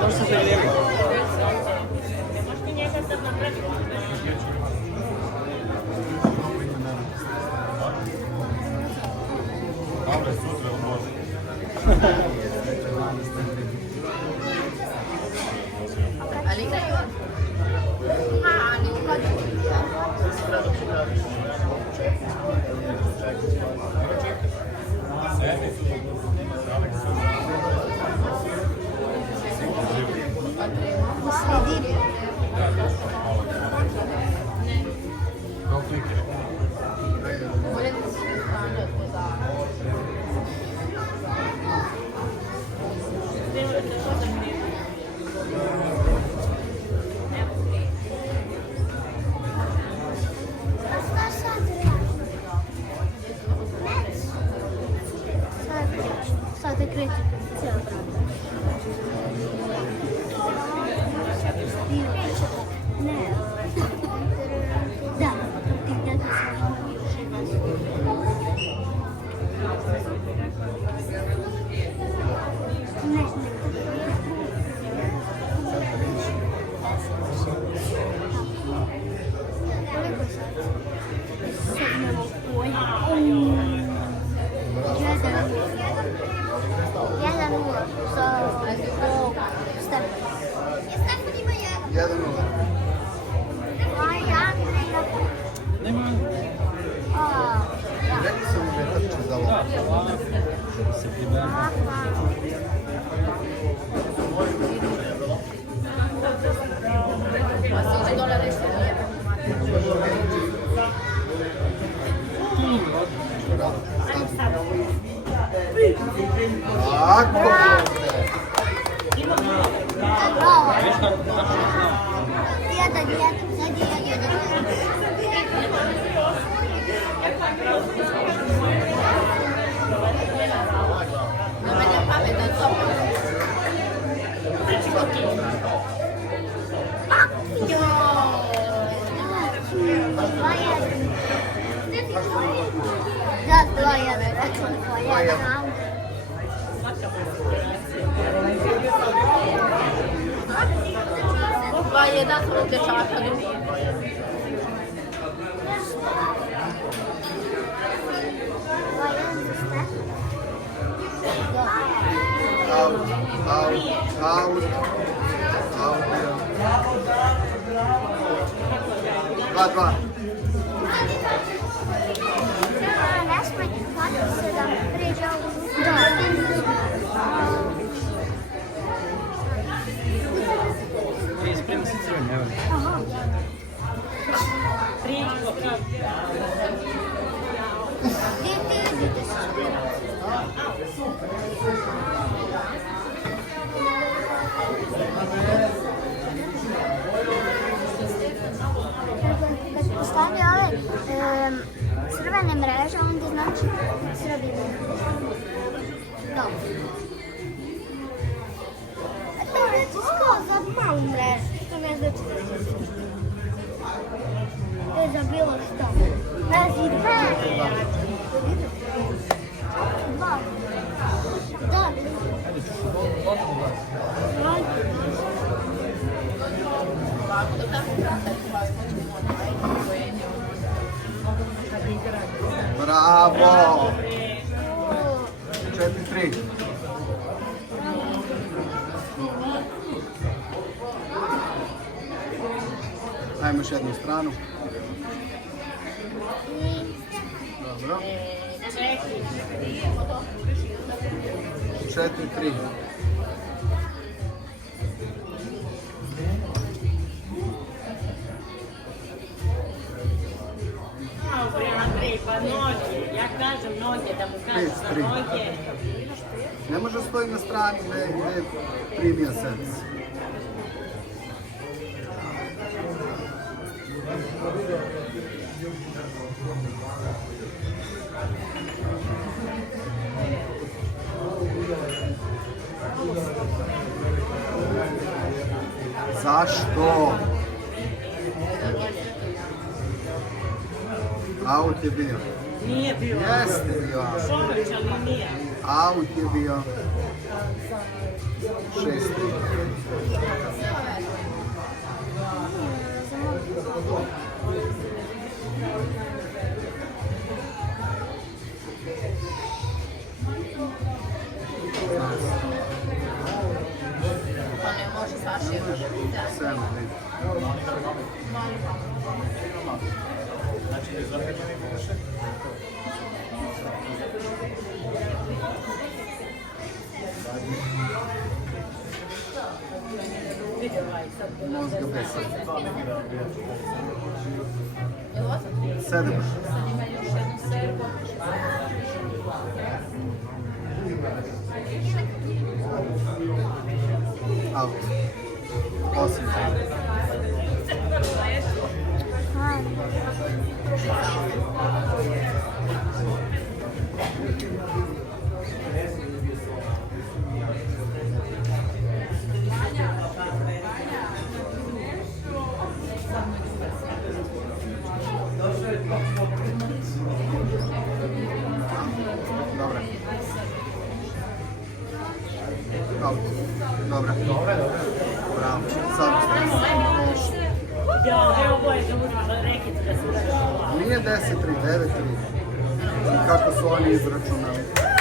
Možete se lijepo. Dobro, sutra može. Sad te kreći cijela brada. Ne. Da, ti gledaj Rekli sam umetak će za loptu. Se priprema. Tako. Jedan su dječaka dobije. Out. 2-2. Spremi se crveni, evo. Kad postavi ove crvene mreže, onda znači Srbije. Dobro. A to reći kao za malu mrežu, što ne znači da će se. To je za bilo što. Pazi, dva. Dva. Dobro. Bravo! 4-3. Ajmo još jednu stranu. Dobro. 4-3. Pa noge, ja kažem noge, da mu kažem za noge. Ne može stoji na strani gdje primio servis. Zašto? Out je bio. Nije bio. Jeste bio. Čoveč, ali nije. Aut je bio 6-3. Pa ne može Saši. 7-3. Mozga besa. 7. Out. 8. Dobra. Bravo. Sad Ja, evo boje da uzmem reket da se uračunava. nije 10-3, 9-3. Kako su oni izračunali?